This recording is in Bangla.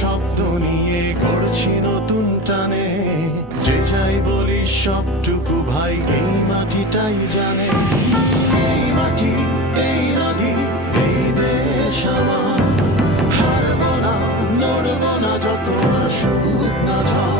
শব্দ নিয়ে গড়ছি নতুন টানে, যে যাই বলি সবটুকু ভাই এই মাটিটাই জানে। এই মাটি, এই নদী, এই দেশ আমার, হারবো না, নড়বো না যত আসুক না ঝড়।